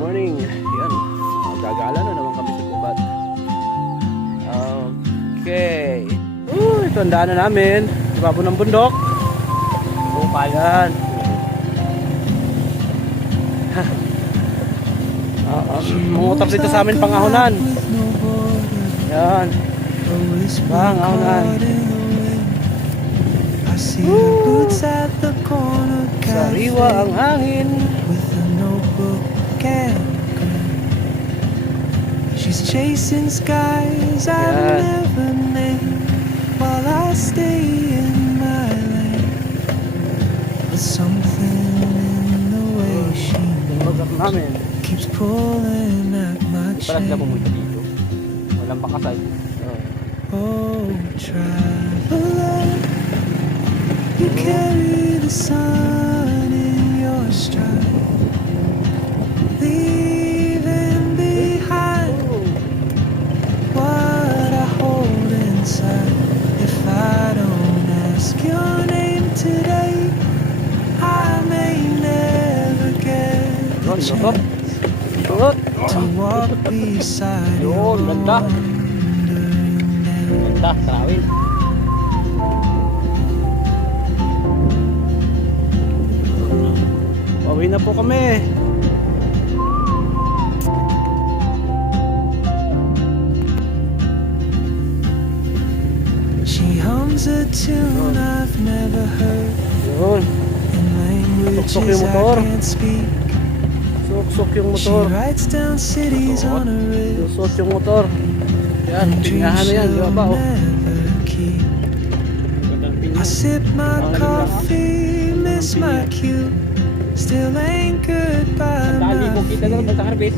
morning. Yan. Gagala na naman kami sa gubat. Okay. Ito ang daanan namin. Ibabo ng bundok. Bukal. Yan. Mangutap dito sa amin pangahonan. Yan. Pangahonan. Sariwa ang hangin. She's chasing skies I've never named while I stay in my lane. But something in the way she moves keeps pulling at my chain. Walang bakasay. Oh, traveler, you carry the sun in your stride, leaving behind what I hold inside. If I don't ask your name today, I may never get the chance to walk beside you. Ganda, tarawin. Pauwi na po kami. She hums a tune I've never heard Yun. in languages I can't speak. Suksok yung She motor. writes down cities on a wrist Susot yung motor. Yan, and pingahan dreams na yan. Di ba ba? she'll Oh. never keep. I sip my coffee, miss my cue, still anchored by my feet.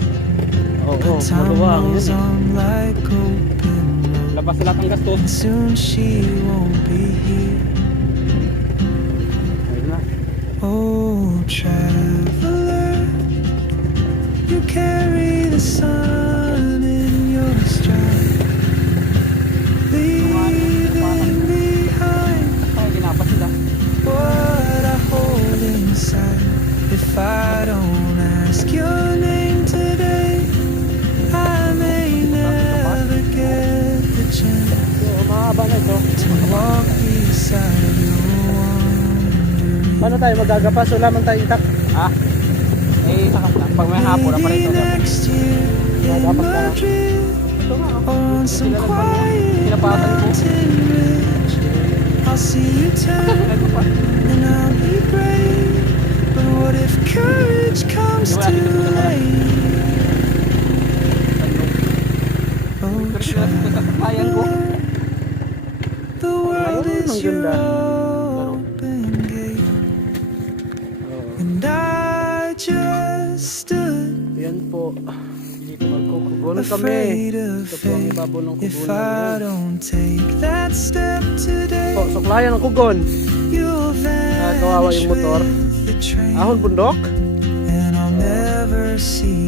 Oo, Time maluwang. rolls Yan. on like open road, Labas na lahat ng gastos. and soon she won't be here. Ayun na. Oh, traveler, you carry the sun in your stride, leaving behind what I hold inside. If I don't ask your name today, I may never get the chance So, mahaba na ito. to walk beside you. Paano tayo magagapas? Wala man tayo intak. Eh, sakap lang. Pag may hapon na pa rin ito. Next year in Madrid, Ito nga. or on some quiet Pinapasan ko. mountain ridge, I'll see you turn and I'll be brave. But what if courage comes too late? Oh, traveler, the world is your open gate, and I just stood Yan po. Magkukugunan kami. afraid of Ito po ang fate. ibabo ng If kugunan I ngayon. don't take that step today, Po, suklayan ng kugon. you'll kawawa vanish yung motor. with the train, Ahon bundok. and I'll never see